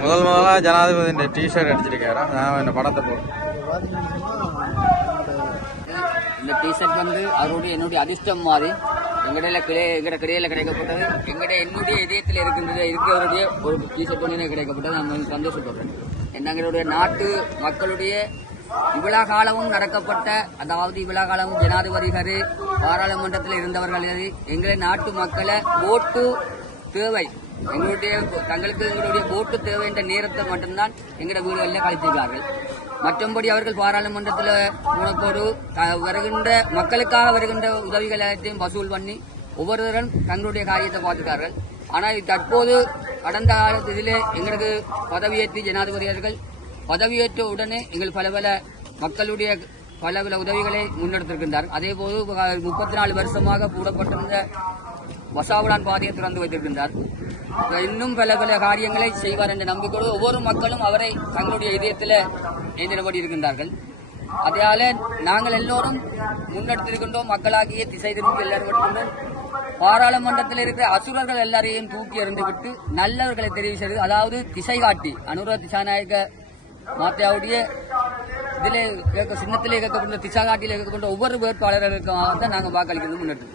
முதல் முதலாக ஜனாதிபதி இந்த டிஷர்ட் அடிச்சிருக்காரா. நான் இந்த படத்தை போ இந்த டிஷர்ட் வந்து அவருடைய என்னுடைய அதிர்ஷ்டம் மாதிரி. எங்கடையில கிளை எங்கட கிடையில கிடைக்கப்பட்டது எங்கட என்னுடைய இதயத்தில் இருக்கின்றது இருக்கிறவருடைய ஒரு டிஷர்ட் ஒன்று கிடைக்கப்பட்டது. நான் வந்து சந்தோஷப்படுறேன். எங்களுடைய நாட்டு மக்களுடைய இவ்விழா காலமும் நடக்கப்பட்ட அதாவது இவ்வளவு காலமும் ஜனாதிபதிகள் பாராளுமன்றத்தில் இருந்தவர்கள் எங்களை நாட்டு மக்களை ஓட்டு தேவை. எங்களுடைய தங்களுக்கு எங்களுடைய போட்டு தேவை என்ற நேரத்தை மட்டும்தான் எங்களோட வீடுகளில் கழித்திருக்கிறார்கள். மற்றபடி அவர்கள் பாராளுமன்றத்தில் உனக்கோடு த- வருகின்ற மக்களுக்காக வருகின்ற உதவிகள் எல்லாத்தையும் வசூல் பண்ணி ஒவ்வொருவரும் தங்களுடைய காரியத்தை பார்த்துட்டார்கள் ஆனால் தற்போது கடந்த காலத்திலே எங்களுக்கு பதவியேற்று ஜனாதிபதியர்கள் பதவியேற்ற உடனே எங்கள் பல பல மக்களுடைய பல பல உதவிகளை முன்னெடுத்திருக்கின்றார் அதே போது முப்பத்தி நாலு வருஷமாக கூடப்பட்டிருந்த வசாவுடான் பாதையை திறந்து வைத்திருக்கின்றார். இன்னும் பல பல காரியங்களை செய்வார் என்ற நம்பிக்கையோடு ஒவ்வொரு மக்களும் அவரை தங்களுடைய இதயத்தில் ஏந்திரபடி இருக்கின்றார்கள். அதனால நாங்கள் எல்லோரும் முன்னெடுத்திருக்கின்றோம். மக்களாகிய திசை திரும்பி எல்லாரும் பாராளுமன்றத்தில் இருக்கிற அசுரர்கள் எல்லாரையும் தூக்கி எறிந்துவிட்டு நல்லவர்களை தெரிவு செய்து அதாவது திசை காட்டி அனுர திசாநாயக மாத்தியாவுடைய இதில் சின்னத்தில் சின்னத்திலே கேட்கக்கூடிய திசா காட்டியில் கேட்கக்கூடிய ஒவ்வொரு வேட்பாளர்களுக்காக தான் நாங்கள் வாக்களிக்கிறது முன்னெடுத்து.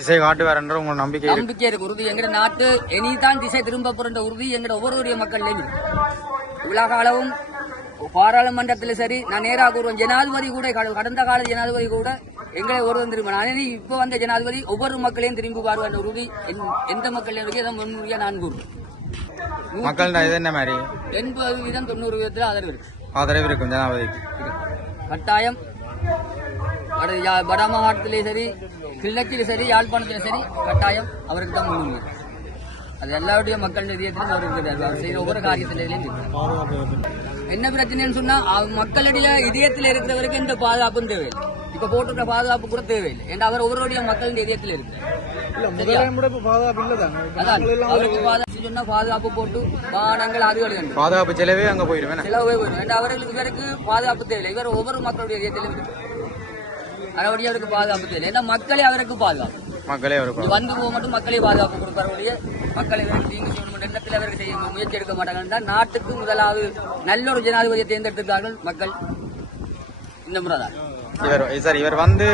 திசை காட்டுவார்ன்ற உங்கள் நம்பிக்கை நம்பிக்கை இருக்கு உறுதி. எங்கட நாட்டு இனிதான் திசை திரும்ப போற உறுதி எங்கட ஒவ்வொருவருடைய மக்கள்லையும் உலக அளவும் பாராளுமன்றத்தில் சரி நான் நேராக கூறுவேன். ஜனாதிபதி கூட கட- கடந்த கால ஜனாதிபதி கூட எங்களை ஒருவன் திரும்ப நான் இப்ப வந்த ஜனாதிபதி ஒவ்வொரு மக்களையும் திரும்பி பாருவார் என்ற உறுதி எந்த மக்களையும் இருக்கு முன்னுரியா நான் கூறுவேன். இது என்ன மாதிரி? எண்பது வீதம் தொண்ணூறு வீதத்தில் ஆதரவு இருக்கு. ஆதரவு இருக்கும் ஜனாதிபதிக்கு. கட்டாயம் வட வட மாகாணத்திலே சரி கிழக்கிலும் சரி யாழ்ப்பாணத்திலும் சரி கட்டாயம் அவருக்கு தான் முன்னுரிமை அது எல்லாருடைய மக்கள் நிதியத்திலும் அவர் இருக்கிறார் அவர் செய்யற ஒவ்வொரு காரியத்திலையும் இருக்கிறார். என்ன பிரச்சனைன்னு சொன்னா மக்களுடைய இதயத்தில் இருக்கிறவருக்கு எந்த பாதுகாப்பும் தேவையில்லை. இப்ப போட்டிருக்க பாதுகாப்பு கூட தேவையில்லை. ஏன்னா அவர் ஒவ்வொருடைய மக்களின் இதயத்தில் இருக்கிறார் சொன்னா பாதுகாப்பு போட்டு வாகனங்கள் அதுகள் கண்டு. பாதுகாப்பு செலவே அங்கே போயிடுவேன் செலவே ஏன்னா அவர்களுக்கு இவருக்கு பாதுகாப்பு தேவையில்லை. இவர் ஒவ்வொரு மக்களுடைய இதயத்திலும் இருக்கு. அதபடி அவருக்கு பாதுகாப்பு தேவை. ஏன்னா மக்களே அவருக்கு பாதுகாப்பு. மக்களே இருக்கும் வந்து போக மட்டும் மக்களே பாதுகாப்பு ஒழிய மக்களை தீங்கு செய்யணும் எண்ணத்தில் அவருக்கு செய்ய முயற்சி எடுக்க மாட்டாங்க நாட்டுக்கு முதலாவது நல்ல ஒரு ஜனாதிபதியை தேர்ந்தெடுத்திருக்கார்கள் மக்கள் இந்த முறை தான் இவர் சார் இவர் வந்து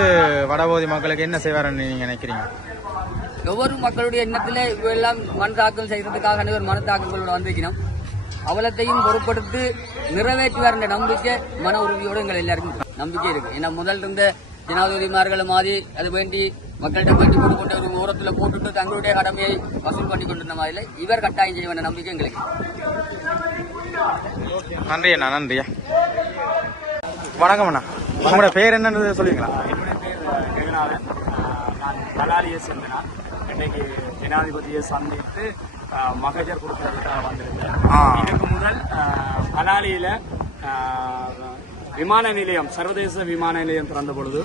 வடபகுதி மக்களுக்கு என்ன செய்வாருன்னு நீங்க நினைக்கிறீங்க? ஒவ்வொரு மக்களுடைய எண்ணத்தில் இவெல்லாம் மனு தாக்கல் செய்யறதுக்காக அனைவர் மனு தாக்கங்களோட வந்திருக்கணும் அவலத்தையும் பொருட்படுத்தி நிறைவேற்றுவார் என்ற நம்பிக்கை மன உறுதியோடு எங்கள் எல்லாருக்கும் நம்பிக்கை இருக்கு. ஏன்னா முதல் இருந்த ஜனாதிபதிமார்கள் மாதிரி அது வேண்டி மக்கள்கிட்ட வேண்டி போட்டு கொண்டு ஒரு ஓரத்தில் போட்டுட்டு தங்களுடைய கடமையை வசூல் பண்ணி கொண்டிருந்த மாதிரி இவர் கட்டாயம் செய்ய வேண்டிய நம்பிக்கை எங்களுக்கு. நன்றி அண்ணா நன்றியா வணக்கம் அண்ணா. உங்களோட பேர் என்னன்னு சொல்லுவீங்களா? என்னுடைய பேர் ஆஹ் நான் பலாலியை சேர்ந்தேன் இன்னைக்கு ஜனாதிபதியை சந்தித்து மகஜர் கொடுக்கறதுக்காக வந்திருக்கேன். இதுக்கு முதல் ஆஹ் விமான நிலையம் சர்வதேச விமான நிலையம் திறந்த பொழுது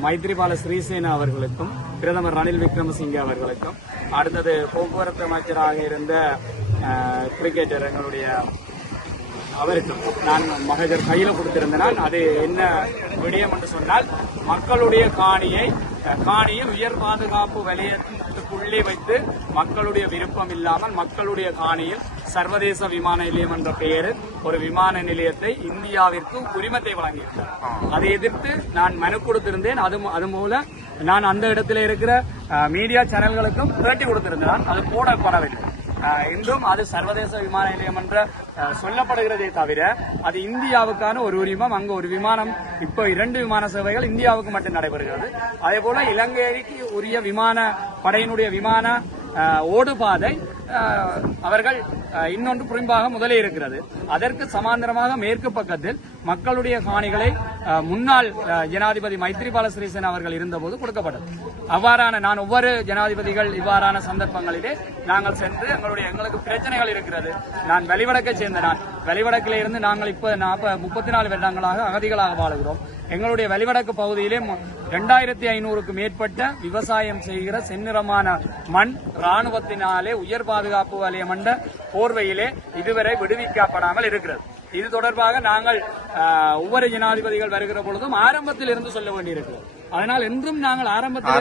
மைத்ரிபால ஸ்ரீசேனா அவர்களுக்கும் பிரதமர் ரணில் விக்ரமசிங்கே அவர்களுக்கும் அடுத்தது போக்குவரத்து அமைச்சராக இருந்த கிரிக்கெட்டர் எங்களுடைய அவருக்கும் நான் மகஜர் கையில் கொடுத்திருந்தனால் அது என்ன விடயம் என்று சொன்னால் மக்களுடைய காணியை காணியை உயர் பாதுகாப்பு வலயத்துக்குள்ளே வைத்து மக்களுடைய விருப்பம் இல்லாமல் மக்களுடைய காணியில் சர்வதேச விமான நிலையம் என்ற பெயரில் ஒரு விமான நிலையத்தை இந்தியாவிற்கு உரிமத்தை வழங்கியிருந்தார் அதை எதிர்த்து நான் மனு கொடுத்திருந்தேன். அது அது மூல நான் அந்த இடத்துல இருக்கிற மீடியா சேனல்களுக்கும் பேட்டி கொடுத்திருந்தேன். அது போடப்படவில்லை என்றும் அது சர்வதேச விமான நிலையம் என்ற சொல்லப்படுகிறதே தவிர அது இந்தியாவுக்கான ஒரு உரிமம். அங்கு ஒரு விமானம் இப்போ இரண்டு விமான சேவைகள் இந்தியாவுக்கு மட்டும் நடைபெறுகிறது. அதே போல இலங்கைக்கு உரிய விமான படையினுடைய விமான ஓடுபாதை அவர்கள் இன்னொன்று புறம்பாக முதலே இருக்கிறது. அதற்கு சமாந்தரமாக மேற்கு பக்கத்தில் மக்களுடைய காணிகளை முன்னாள் ஜனாதிபதி மைத்ரிபால சிறிசேன அவர்கள் இருந்தபோது கொடுக்கப்பட்டது. அவ்வாறான நான் ஒவ்வொரு ஜனாதிபதிகள் இவ்வாறான சந்தர்ப்பங்களிலே நாங்கள் சென்று எங்களுடைய எங்களுக்கு பிரச்சனைகள் இருக்கிறது. நான் வெளிவடக்கை சேர்ந்த நான் வெளிவடக்கிலே இருந்து நாங்கள் இப்ப நாற்ப முப்பத்தி நாலு வருடங்களாக அகதிகளாக வாழுகிறோம். எங்களுடைய வெளிவடக்கு பகுதியிலே இரண்டாயிரத்தி ஐநூறுக்கு மேற்பட்ட விவசாயம் செய்கிற செந்நிறமான மண் ராணுவத்தினாலே உயர் பாதுகாப்பு வலயம் என்ற போர்வையிலே இதுவரை விடுவிக்கப்படாமல் இருக்கிறது. இது தொடர்பாக நாங்கள் ஒவ்வொரு ஜனாதிபதிகள் வருகிற பொழுதும் ஆரம்பத்தில் இருந்து சொல்ல வேண்டியிருக்கிறது. அதனால் என்றும் நாங்கள் ஆரம்பத்தில்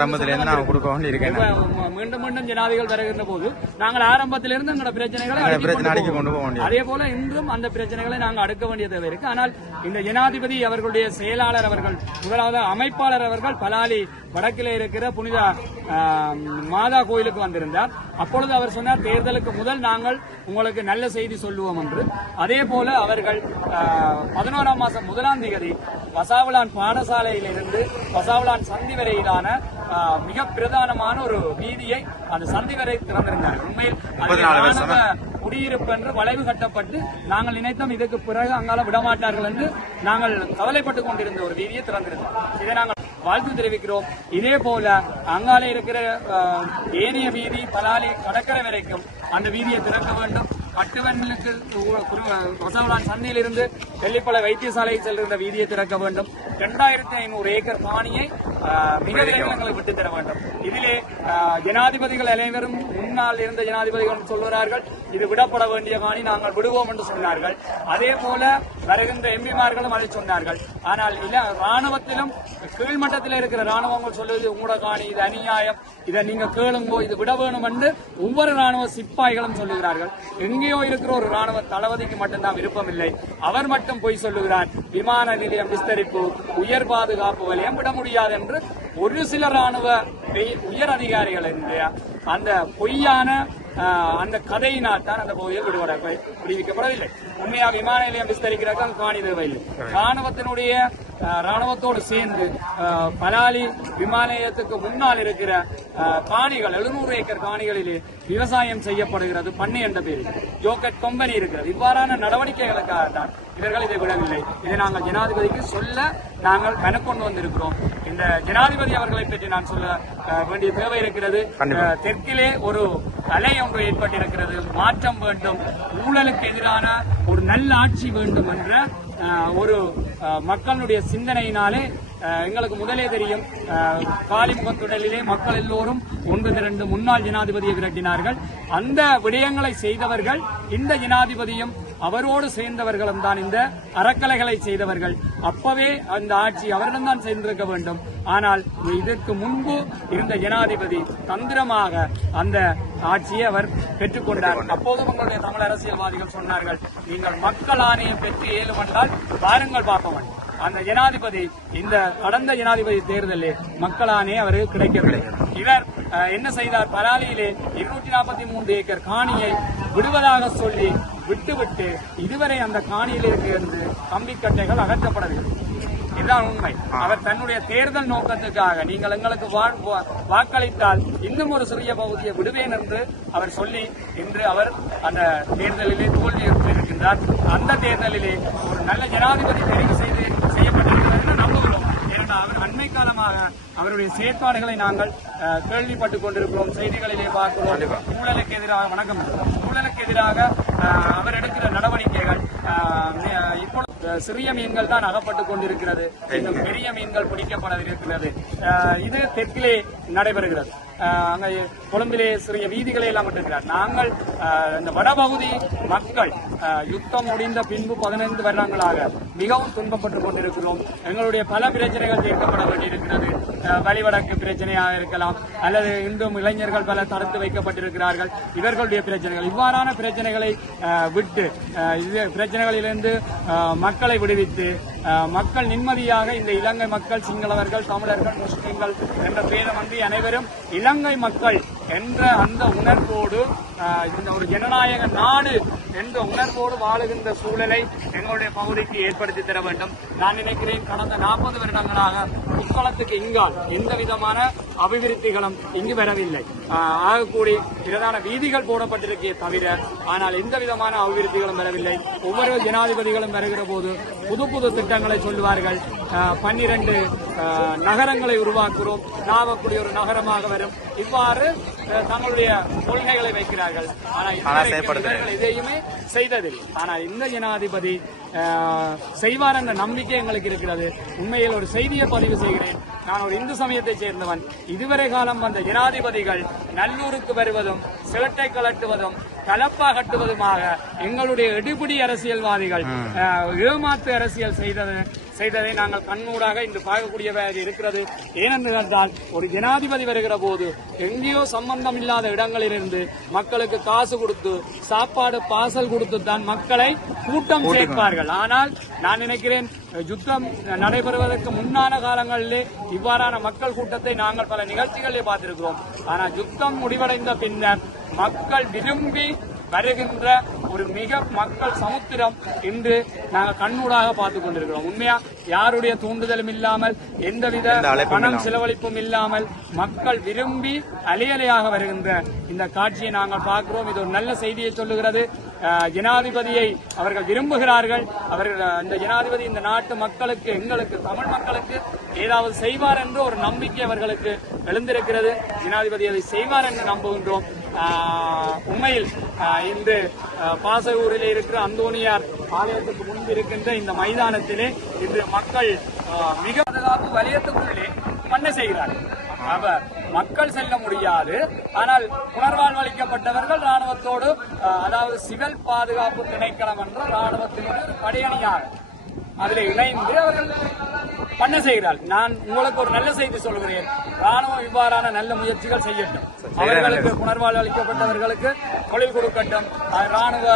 மீண்டும் மீண்டும் ஜனாதிகள் வருகின்ற போது நாங்கள் ஆரம்பத்திலிருந்து எங்களோட பிரச்சனைகளை கொண்டு போக. அதே போல இன்றும் அந்த பிரச்சனைகளை நாங்கள் அடுக்க வேண்டிய தேவை இருக்கு. ஆனால் இந்த ஜனாதிபதி அவர்களுடைய செயலாளர் அவர்கள் முதலாவது அமைப்பாளர் அவர்கள் பலாலி வடக்கிலே இருக்கிற புனித மாதா கோயிலுக்கு வந்திருந்தார். அப்பொழுது அவர் சொன்னார் தேர்தலுக்கு முதல் நாங்கள் உங்களுக்கு நல்ல செய்தி சொல்லுவோம் என்று. அதே போல அவர்கள் பதினோராம் மாசம் முதலாம் தேதி வசாவளான் பாடசாலையிலிருந்து வசாவளான் சந்தி வரையிலான மிக பிரதானமான ஒரு வீதியை அந்த சந்தி வரை திறந்திருந்தார். உண்மையில் குடியிருப்பு என்று வளைவு கட்டப்பட்டு நாங்கள் நினைத்தோம் இதுக்கு பிறகு அங்கால விடமாட்டார்கள் என்று நாங்கள் கவலைப்பட்டுக் கொண்டிருந்த ஒரு வீதியை திறந்திருந்தோம். இதை நாங்கள் வாழ்த்து தெரிவிக்கிறோம். இதே போல அங்காலே இருக்கிற ஏனைய வீதி பலாலி கடற்கரை வரைக்கும் அந்த வீதியை திறக்க வேண்டும். கட்டுவனுக்கு கொசவலான் சந்தையிலிருந்து வெள்ளிப்பள வைத்தியசாலை செல்கின்ற வீதியை திறக்க வேண்டும். இரண்டாயிரத்தி ஐநூறு ஏக்கர் பாணியை மிக விட்டு தர வேண்டும். இதிலே ஜனாதிபதிகள் அனைவரும் முன்னால் இருந்த ஜனாதிபதிகள் சொல்கிறார்கள் இது விடப்பட வேண்டிய காணி நாங்கள் விடுவோம் என்று சொன்னார்கள். அதே போல வருகின்ற எம்பிமார்களும் அதை சொன்னார்கள். ஆனால் இல்ல ராணுவத்திலும் கீழ்மட்டத்தில் இருக்கிற ராணுவங்கள் சொல்லுவது உங்களோட காணி இது அநியாயம். இதை நீங்க கேளுங்கோ இது விட வேணும் என்று ஒவ்வொரு ராணுவ சிப்பாய்களும் சொல்லுகிறார்கள். எங்கேயோ இருக்கிற ஒரு ராணுவ தளபதிக்கு மட்டும்தான் விருப்பம் இல்லை அவர் மட்டும் போய் சொல்லுகிறார். விமான நிலையம் விஸ்தரிப்பு உயர் பாதுகாப்பு வலயம் விட முடியாது என்று ஒரு சில ராணுவ உயர் அதிகாரிகள் அந்த பொய்யான அந்த கதையினால் தான் அந்த பகுதியில் விடுபட விடுவிக்கப்படவில்லை உண்மையா விமான நிலையம் விஸ்தரிக்கிறதுக்கு அங்கு காணி தேவையில்லை ராணுவத்தினுடைய ராணுவத்தோடு சேர்ந்து பலாலி விமான நிலையத்துக்கு முன்னால் இருக்கிற காணிகள் எழுநூறு ஏக்கர் காணிகளிலே விவசாயம் செய்யப்படுகிறது பண்ணை என்ற பேரில். ஜோக்கட் கம்பெனி இருக்கிறது. இவ்வாறான நடவடிக்கைகளுக்காக தான் இவர்கள் இதை விடவில்லை. இதை நாங்கள் ஜனாதிபதிக்கு சொல்ல நாங்கள் கணக்கொண்டு வந்திருக்கிறோம். இந்த ஜனாதிபதி அவர்களை பற்றி நான் சொல்ல வேண்டிய தேவை இருக்கிறது. தெற்கிலே ஒரு அலை ஒன்று ஏற்பட்டிருக்கிறது. மாற்றம் வேண்டும். ஊழலுக்கு எதிரான ஒரு நல்ல ஆட்சி வேண்டும் என்ற ஒரு மக்களுடைய சிந்தனையினாலே எங்களுக்கு முதலே தெரியும். காலிமுகத்துடலிலே மக்கள் எல்லோரும் ஒன்று திரண்டு முன்னாள் ஜனாதிபதியை விரட்டினார்கள். அந்த விடயங்களை செய்தவர்கள் இந்த ஜனாதிபதியும் அவரோடு சேர்ந்தவர்களும் தான் இந்த அறக்கலைகளை செய்தவர்கள். அப்பவே அந்த ஆட்சி அவரிடம்தான் சேர்ந்திருக்க வேண்டும். ஆனால் இதற்கு முன்பு இருந்த ஜனாதிபதி தந்திரமாக அந்த ஆட்சியை அவர் பெற்றுக்கொண்டார் அப்போது உங்களுடைய தமிழ் அரசியல்வாதிகள் சொன்னார்கள் நீங்கள் மக்கள் ஆணையம் பெற்று ஏழு என்றால் பாருங்கள் பார்ப்பவன். அந்த ஜனாதிபதி இந்த கடந்த ஜனாதிபதி தேர்தலில் மக்களானே அவருக்கு கிடைக்கவில்லை. இவர் என்ன செய்தார்? பராலியிலே இருநூற்றி நாற்பத்தி மூன்று ஏக்கர் காணியை விடுவதாக சொல்லி விட்டுவிட்டு இதுவரை அந்த காணியிலிருந்து கம்பிக்கட்டைகள் அகற்றப்படவில்லை. இதுதான் உண்மை. அவர் தன்னுடைய தேர்தல் நோக்கத்துக்காக நீங்கள் எங்களுக்கு வாக்களித்தால் இன்னும் ஒரு சிறிய பகுதியை விடுவேன் என்று அவர் சொல்லி இன்று அவர் அந்த தேர்தலிலே தோல்வியுற்று இருக்கின்றார் அந்த தேர்தலிலே ஒரு நல்ல ஜனாதிபதி தெரிவு செய்து செய்யப்பட்டிருக்கிறார் என்று நம்புகிறோம். ஏனென்றால் அவர் அண்மை காலமாக அவருடைய செயற்பாடுகளை நாங்கள் கேள்விப்பட்டுக் கொண்டிருக்கிறோம். செய்திகளிலே பார்க்கிறோம். ஊழலுக்கு எதிராக வணக்கம். ஊழலுக்கு எதிராக அவர் எடுக்கிற நடவடிக்கைகள் சிறிய மீன்கள் தான் அகப்பட்டுக் கொண்டிருக்கிறது. இன்னும் பெரிய மீன்கள் பிடிக்கப்படவிருக்கிறது அஹ், இது தெற்கிலே நடைபெறுகிறது. அங்கே கொழும்பிலே சிறிய வீதிகளை எல்லாம் விட்டிருக்கிறார் நாங்கள் இந்த வடபகுதி மக்கள் யுத்தம் முடிந்த பின்பு பதினைந்து வருடங்களாக மிகவும் துன்பப்பட்டு கொண்டிருக்கிறோம். எங்களுடைய பல பிரச்சனைகள் தீர்க்கப்பட வேண்டியிருக்கிறது. வழிவடக்கு பிரச்சனையாக இருக்கலாம் அல்லது இன்றும் இளைஞர்கள் பல தடுத்து வைக்கப்பட்டிருக்கிறார்கள். இவர்களுடைய பிரச்சனைகள் இவ்வாறான பிரச்சனைகளை விட்டு இது பிரச்சனைகளிலிருந்து மக்களை விடுவித்து மக்கள் நிம்மதியாக இந்த இலங்கை மக்கள் சிங்களவர்கள் தமிழர்கள் முஸ்லிம்கள் என்ற பேதமன்றி அனைவரும் இலங்கை மக்கள் என்ற அந்த உணர்வோடு இந்த ஒரு ஜனநாயக நாடு என்ற உணர்வோடு வாழுகின்ற சூழலை எங்களுடைய பகுதிக்கு ஏற்படுத்தி தர வேண்டும். நான் நினைக்கிறேன் கடந்த நாற்பது வருடங்களாக உட்களத்துக்கு இங்கால் எந்த விதமான அபிவிருத்திகளும் இங்கு வரவில்லை. ஆகக்கூடிய பிரதான வீதிகள் போடப்பட்டிருக்கே தவிர ஆனால் எந்த விதமான அபிவிருத்திகளும் வரவில்லை. ஒவ்வொரு ஜனாதிபதிகளும் வருகிற போது புது புது திட்டங்களை சொல்லுவார்கள். பன்னிரண்டு நகரங்களை உருவாக்குகிறோம் நாவக்குடி ஒரு நகரமாக வரும். இவ்வாறு தங்களுடைய கொள்கைகளை வைக்கிறார்கள் ஆனால் எதையுமே செய்ததில்லை. ஆனால் இந்த ஜனாதிபதி செய்வார் என்ற நம்பிக்கை எங்களுக்கு இருக்கிறது. உண்மையில் ஒரு செய்தியை பதிவு செய்கிறேன். நான் ஒரு இந்து சமயத்தைச் சேர்ந்தவன். இதுவரை காலம் வந்த ஜனாதிபதிகள் நல்லூருக்கு வருவதும் சிரட்டை கலட்டுவதும் கலப்பா கட்டுவதுமாக எங்களுடைய எடுபிடி அரசியல்வாதிகள் ஏமாத்து அரசியல் செய்தது செய்ததை நாங்கள் கண்ணூடாக இன்று பார்க்கக்கூடியதாக இருக்கிறது. ஏனென்று கேட்டால் ஒரு ஜனாதிபதி வருகிற போது எங்கேயோ சம்பந்தம் இல்லாத இடங்களிலிருந்து மக்களுக்கு காசு கொடுத்து சாப்பாடு பாசல் கொடுத்து தான் மக்களை கூட்டம் சேர்ப்பார்கள். ஆனால் நான் நினைக்கிறேன் யுத்தம் நடைபெறுவதற்கு முன்னான காலங்களிலே இவ்வாறான மக்கள் கூட்டத்தை நாங்கள் பல நிகழ்ச்சிகளிலே பார்த்திருக்கிறோம். ஆனால் யுத்தம் முடிவடைந்த பின்னர் மக்கள் விரும்பி வருகின்ற ஒரு மிக மக்கள் சமுத்திரம் இன்று நாங்கள் கண்ணூடாக பார்த்து கொண்டிருக்கிறோம். உண்மையா? யாருடைய தூண்டுதலும் இல்லாமல் எந்தவித பணம். செலவழிப்பும் இல்லாமல் மக்கள் விரும்பி அலையலையாக வருகின்ற இந்த காட்சியை நாங்கள் பார்க்கிறோம். இது ஒரு நல்ல செய்தியை சொல்லுகிறது. ஜனாதிபதியை அவர்கள் விரும்புகிறார்கள். அவர்கள் இந்த ஜனாதிபதி இந்த நாட்டு மக்களுக்கு எங்களுக்கு தமிழ் மக்களுக்கு ஏதாவது செய்வார் என்று ஒரு நம்பிக்கை அவர்களுக்கு எழுந்திருக்கிறது. ஜனாதிபதி அதை செய்வார் என்று நம்புகின்றோம். உண்மையில் இன்று ஆஹ், இருக்கிற அந்தோனியார் ஆலயத்துக்கு முன்பு இருக்கின்ற இந்த மைதானத்திலே இன்று மக்கள் மிக பாதுகாப்பு வலயத்துக்குள்ளே பண்ண செய்கிறார்கள். அப்ப மக்கள் செல்ல முடியாது. ஆனால் புனர்வாழ்வு அளிக்கப்பட்டவர்கள் ராணுவத்தோடு அதாவது சிவில் பாதுகாப்பு திணைக்களம் என்ற ராணுவத்தினுடைய ஒரு படையணியாக அதில் இணைந்து அவர்கள் பண்ண செய்கிறார். நான் உங்களுக்கு ஒரு நல்ல செய்தி சொல்கிறேன். ராணுவம் இவ்வாறான நல்ல முயற்சிகள் செய்யட்டும். அவர்களுக்கு புனர்வாழ்வு அளிக்கப்பட்டவர்களுக்கு தொழில் கொடுக்கட்டும் ராணுவ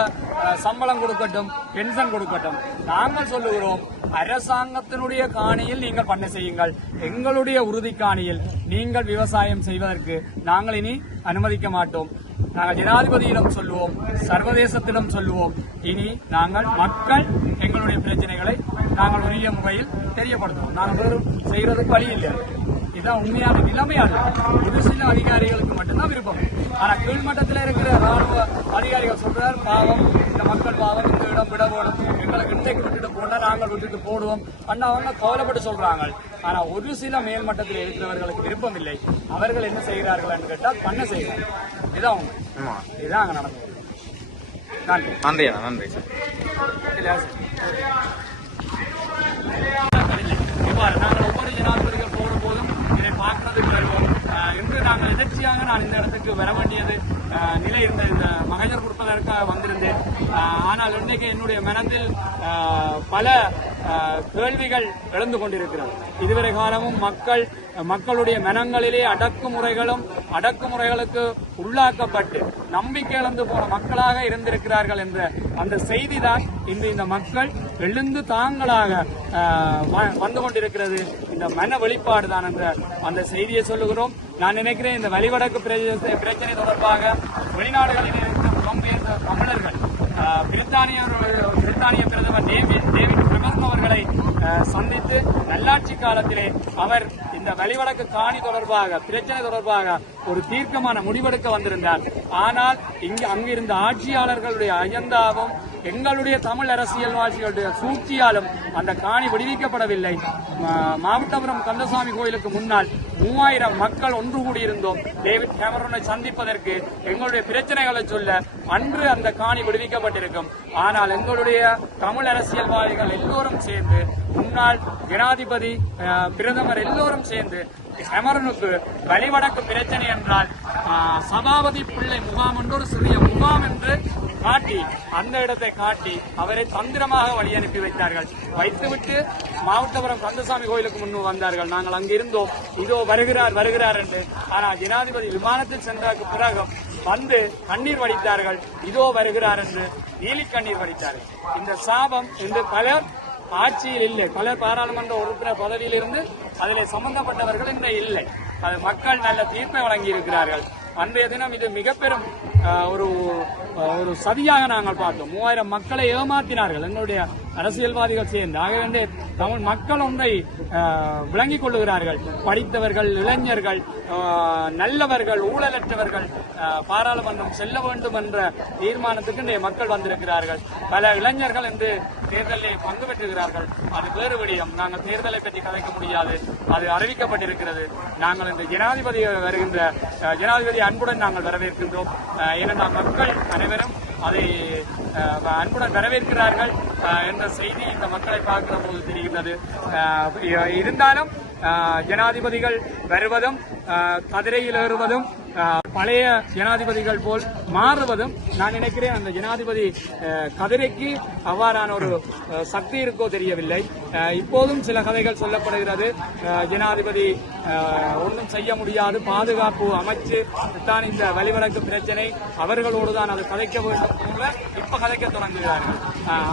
சம்பளம் கொடுக்கட்டும் பென்ஷன் கொடுக்கட்டும். நாங்கள் சொல்லுகிறோம் அரசாங்கத்தினுடைய காணியில் நீங்கள் பண்ண செய்யுங்கள். எங்களுடைய உறுதி காணியில் நீங்கள் விவசாயம் செய்வதற்கு நாங்கள் இனி அனுமதிக்க மாட்டோம். நாங்கள் ஜனாதிபதியிடம் சொல்லுவோம் சர்வதேசத்திடம் சொல்லுவோம். இனி நாங்கள் மக்கள் எங்களுடைய பிரச்சனைகளை நாங்கள் உரிய முறையில் தெரியப்படுத்துவோம். நாங்கள் வெறும் வழி இல்லை இதுதான் உண்மையான நிலைமையாது ஒரு சில அதிகாரிகளுக்கு மட்டும்தான் விருப்பம். ஆனா கீழ்மட்டத்தில் இருக்கிற ராணுவ அதிகாரிகள் சொல்றார் பாவம் இந்த மக்கள் பாவம் இந்த இடம் விட வேணும் எங்களுக்கு இன்றைக்கு விட்டுட்டு போனா நாங்கள் விட்டுட்டு போடுவோம். அண்ணா அவங்க கவலைப்பட்டு சொல்றாங்க. ஆனா ஒரு சில மேல்மட்டத்தில் இருக்கிறவர்களுக்கு விருப்பம் இல்லை. அவர்கள் என்ன செய்கிறார்கள் கேட்டால் பண்ண செய்கிறார்கள் இதான் உண்மை. இதுதான் அங்க நடந்தது. நன்றி. நன்றி சார். இல்ல, இவ்வாறு நாங்கள் ஒவ்வொரு ஜனாதிபதிகள் போகிற போதும் இதை பார்க்கறதுக்கு வருவோம் இன்று நாங்கள் எதிர்ச்சியாக நான் இந்த இடத்துக்கு வர வேண்டியது நிலை இருந்த இந்த மகஜர் கொடுப்பதற்காக வந்திருந்தேன். ஆனால் இன்றைக்கு என்னுடைய மனதில் பல கேள்விகள் எழுந்து கொண்டிருக்கிறது. இதுவரை காலமும் மக்கள் மக்களுடைய மனங்களிலே அடக்குமுறைகளும் அடக்குமுறைகளுக்கு உள்ளாக்கப்பட்டு நம்பிக்கை இழந்து போன மக்களாக இருந்திருக்கிறார்கள் என்ற அந்த செய்தி தான் இன்று இந்த மக்கள் எழுந்து தாங்களாக வ- வந்து கொண்டிருக்கிறது. இந்த மன வெளிப்பாடு தான் என்ற அந்த செய்தியை சொல்லுகிறோம். நான் நினைக்கிறேன் இந்த வழிவடக்கு பிரச்சனை தொடர்பாக வெளிநாடுகளில் இருக்கிற புலம்பெயர்ந்த தமிழர்கள் பிரித்தானிய பிரித்தானிய பிரதமர் டேவிட் டேவிட் பிரமன் அவர்களை சந்தித்து நல்லாட்சி காலத்திலே அவர் இந்த காணி தொடர்பாக பிரச்சனை தொடர்பாக ஒரு தீர்க்கமான முடிவெடுக்க வந்திருந்தார். ஆனால் இங்கு அங்கிருந்த ஆட்சியாளர்களுடைய அஜெண்டாவும் எங்களுடைய தமிழ் அரசியல்வாசிகளுடைய சூழ்ச்சியாலும் அந்த காணி விடுவிக்கப்படவில்லை. மாவட்டபுரம் கந்தசாமி கோயிலுக்கு முன்னால் மூவாயிரம் மக்கள் ஒன்று கூடியிருந்தோம். டேவிட் கேமரனை சந்திப்பதற்கு எங்களுடைய பிரச்சனைகளை சொல்ல அன்று அந்த காணி விடுவிக்கப்பட்டிருக்கும். ஆனால் எங்களுடைய தமிழ் அரசியல்வாதிகள் எல்லோரும் சேர்ந்து முன்னாள் ஜனாதிபதி அஹ், பிரதமர் எல்லோரும் சேர்ந்து ஹெமரனுக்கு வழிவடக்கு பிரச்சனை என்றால் ஆஹ், சபாபதி பிள்ளை முகாம் என்று ஒரு சிறிய முகாம் என்று காட்டி அந்த இடத்தை காட்டி அவரை தந்திரமாக வழி அனுப்பி வைத்தார்கள். வைத்துவிட்டு மாவட்டபுரம் கந்தசாமி கோயிலுக்கு முன்பு வந்தார்கள். நாங்கள் அங்கிருந்தோம் இதோ வருகிறார் வருகிறார் என்று. ஆனால் ஜனாதிபதி விமானத்தில் சென்றதற்கு பிறகு வந்து கண்ணீர் வடித்தார்கள். இதோ வருகிறார் என்று நீலி கண்ணீர் வடித்தார்கள். இந்த சாபம் இன்று பலர் ஆட்சியில் இல்லை. பல பாராளுமன்ற உறுப்பினர் பதவியில் இருந்து அதிலே சம்பந்தப்பட்டவர்கள் இன்று இல்லை. அது மக்கள் நல்ல தீர்ப்பை வழங்கி இருக்கிறார்கள் அன்றைய தினம் இது மிக பெரும் ஒரு ஒரு சதியாக நாங்கள் பார்த்தோம். மூவாயிரம் மக்களை ஏமாத்தினார்கள். எங்களுடைய அரசியல்வாதிகள் சேர்ந்து. ஆகவே தமிழ் மக்கள் ஒன்றை விளங்கிக் கொள்ளுகிறார்கள். படித்தவர்கள் இளைஞர்கள் நல்லவர்கள் ஊழலற்றவர்கள் பாராளுமன்றம் செல்ல வேண்டும் என்ற தீர்மானத்துக்கு இன்றைய மக்கள் வந்திருக்கிறார்கள். பல இளைஞர்கள் என்று தேர்தலில் பங்கு பெற்றுகிறார்கள். அது வேறு விடயம். நாங்கள் தேர்தலை பற்றி கலைக்க முடியாது. அது அறிவிக்கப்பட்டிருக்கிறது. நாங்கள் இந்த ஜனாதிபதி வருகின்ற ஜனாதிபதி அன்புடன் நாங்கள் வரவேற்கின்றோம். அஹ், மக்கள் அனைவரும் அதை அஹ், அன்புடன் வரவேற்கிறார்கள் என்ற செய்தி இந்த மக்களை பார்க்கிற போது தெரிகின்றது. இருந்தாலும் ஜனாதிபதிகள் வருவதும் கதிரையில் ஏறுவதும் பழைய ஜனாதிபதிகள் போல் மாறுவதும் நான் நினைக்கிறேன் அந்த ஜனாதிபதி கதிரைக்கு அவ்வாறான ஒரு சக்தி இருக்கோ தெரியவில்லை. இப்போதும் சில கதைகள் சொல்லப்படுகிறது. ஜனாதிபதி ஒன்றும் செய்ய முடியாது. பாதுகாப்பு அமைச்சு தான் இந்த வழிவழக்கு பிரச்சனை. அவர்களோடு தான் அது கதைக்க வேண்டும் போல இப்ப கதைக்க தொடங்குகிறார்கள்.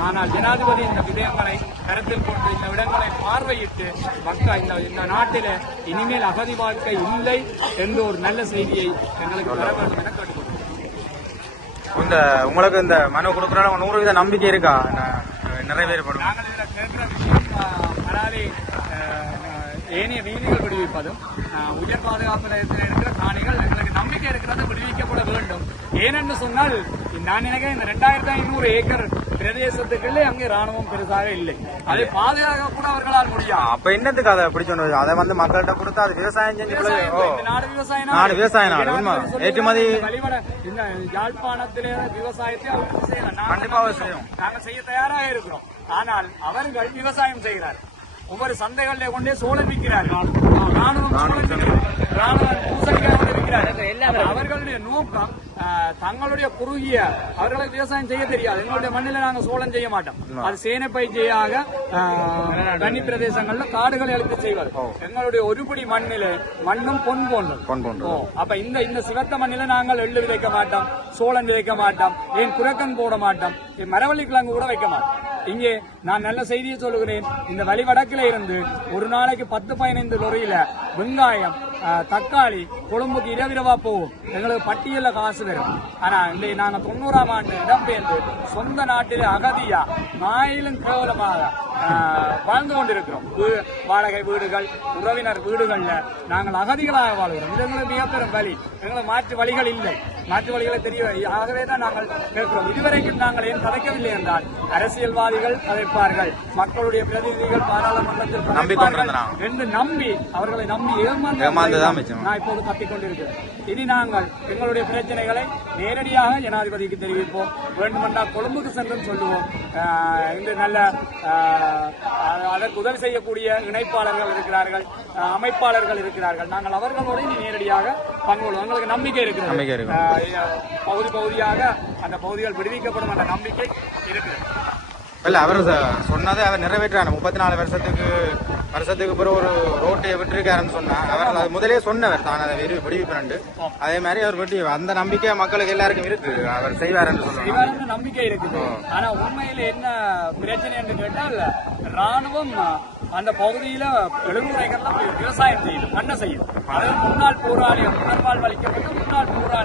ஆனால் ஜனாதிபதி இந்த விடயங்களை கருத்தில் கொண்டு இந்த இடங்களை பார்வையிட்டு மக்கள் இந்த இந்த இனிமேல் அகதி வாழ்க்கை இல்லை என்ற ஒரு நல்ல செய்தியை இந்த உங்களுக்கு இந்த மனு கொடுக்குறவங்க நூறு வீத நம்பிக்கை இருக்கா? நிறைவேறப்படும். ஏனைய வீதிகள் விடுவிப்பதும் உயர் பாதுகாப்பு நிலையத்தில் இருக்கிற காணிகள் எங்களுக்கு நம்பிக்கை இருக்கிறது விடுவிக்கப்பட வேண்டும். ஏனென்று சொன்னால் நான் நினைக்கிறேன் இந்த ரெண்டாயிரத்தி ஐநூறு ஏக்கர் பிரதேசத்துக்குள்ளே அங்கே ராணுவம் பெருசாக இல்லை. அதை பாதுகாக்க கூட அவர்களால் முடியாது. அப்ப என்னத்துக்கு அதை பிடிச்சோண்டு அதை வந்து மக்கள்கிட்ட கொடுத்தா அது விவசாயம் செஞ்சு நாடு விவசாய நாடு விவசாய நாடு, உண்மை. ஏற்றுமதி- இந்த யாழ்ப்பாணத்திலே விவசாயத்தை அவர்கள் செய்யலாம் நாங்க கண்டிப்பா அவர் செய்யும். நாங்க செய்ய தயாராக இருக்கிறோம். ஆனால் அவர்கள் விவசாயம் செய்கிறார். ஒவ்வொரு சந்தைகளிலே கொண்டே சோளம் விற்கிறார்கள் ராணுவம். ராணுவம் விற்கிறார்கள். அப்ப அவர்களுடைய நோக்கம் தங்களுடைய குறுகிய அவர்களுக்கு விவசாயம் செய்ய தெரியாது. எங்களுடைய மண்ணில நாங்க சோளம் செய்ய மாட்டோம். அது சேனை பயிற்சியாக கன்னி பிரதேசங்கள்ல காடுகளை அழித்து செய்வார் எங்களுடைய ஒருபடி மண்ணில மண்ணும் பொன் போன்றது. அப்ப இந்த இந்த சிவத்த மண்ணில நாங்கள் எள்ளு விதைக்க மாட்டோம் சோளம் விதைக்க மாட்டோம் ஏன் குரக்கன் போட மாட்டோம் மரவள்ளி கிழங்கு கூட வைக்க மாட்டோம். இங்கே நான் நல்ல செய்தியை சொல்லுகிறேன். இந்த வழிவடக்கில் இருந்து ஒரு நாளைக்கு பத்து பதினைந்து லொரியில வெங்காயம் தக்காளி கொழும்புக்கு இரவிரவா போகும். எங்களுக்கு பட்டியல காசு வரும். ஆனா இந்த நாங்க தொண்ணூறாம் ஆண்டு இடம்பெயர்ந்து சொந்த நாட்டிலே அகதியா மாயிலும் கேவலமாக வாழ்ந்து கொண்டிருக்கிறோம். வாடகை வீடுகள் உறவினர் வீடுகள்ல நாங்கள் அகதிகளாக வாழ்கிறோம். இது எங்களுக்கு மிகப்பெரும் வழி. எங்களுக்கு மாற்று வழிகள் இல்லை. மாற்று வழிகளை தெரிய ஆகவே தான் நாங்கள் கேட்கிறோம். இதுவரைக்கும் நாங்கள் ஏன் கதைக்கவில்லை என்றால் அரசியல்வாதிகள் கதைப்பார்கள். மக்களுடைய பிரதிநிதிகள் பாராளுமன்றத்தில். என்று நம்பி அவர்களை நம்பி ஏமாந்து. நான் இப்போது கத்திக் கொண்டிருக்கிறேன். இனி நாங்கள் எங்களுடைய பிரச்சனைகளை நேரடியாக ஜனாதிபதிக்கு தெரிவிப்போம். வேண்டுமென்றால் கொழும்புக்கு சென்றும் சொல்லுவோம். இன்று நல்ல அதற்கு உதவி செய்யக்கூடிய இணைப்பாளர்கள் இருக்கிறார்கள் அமைப்பாளர்கள் இருக்கிறார்கள். நாங்கள் அவர்களோடு இனி நேரடியாக பங்குள்ளோம் எங்களுக்கு நம்பிக்கை இருக்கிறது. பகுதி பகுதியாக அந்த பகுதிகள் விடுவிக்கப்படும் என்ற நம்பிக்கை இருக்கிறது. இல்ல அவர் சொன்னதை அவர் நிறைவேற்றாரு முப்பத்தி நாலு வருஷத்துக்கு வருஷத்துக்கு பிறகு ஒரு ரோட்டை விட்டுருக்காருன்னு சொன்னா அவர் அது முதலே சொன்னவர் தான். அதை விடுவிப்பேன்ட்டு. அதே மாதிரி அவர் விட்டு அந்த நம்பிக்கை மக்களுக்கு எல்லாருக்கும் இருக்கு. அவர் செய்வாருன்னு சொல்லுவாங்க நம்பிக்கை இருக்குது. ஆனா உண்மையில என்ன பிரச்சனை என்று கேட்டால் ராணுவம் அந்த பகுதியில எழுநூறு விவசாயம் செய்யுது மண்ணை செய்யுது அது முன்னாள் போராளி முன்னாள் வலிக்கப்பட்ட முன்னாள் போராளி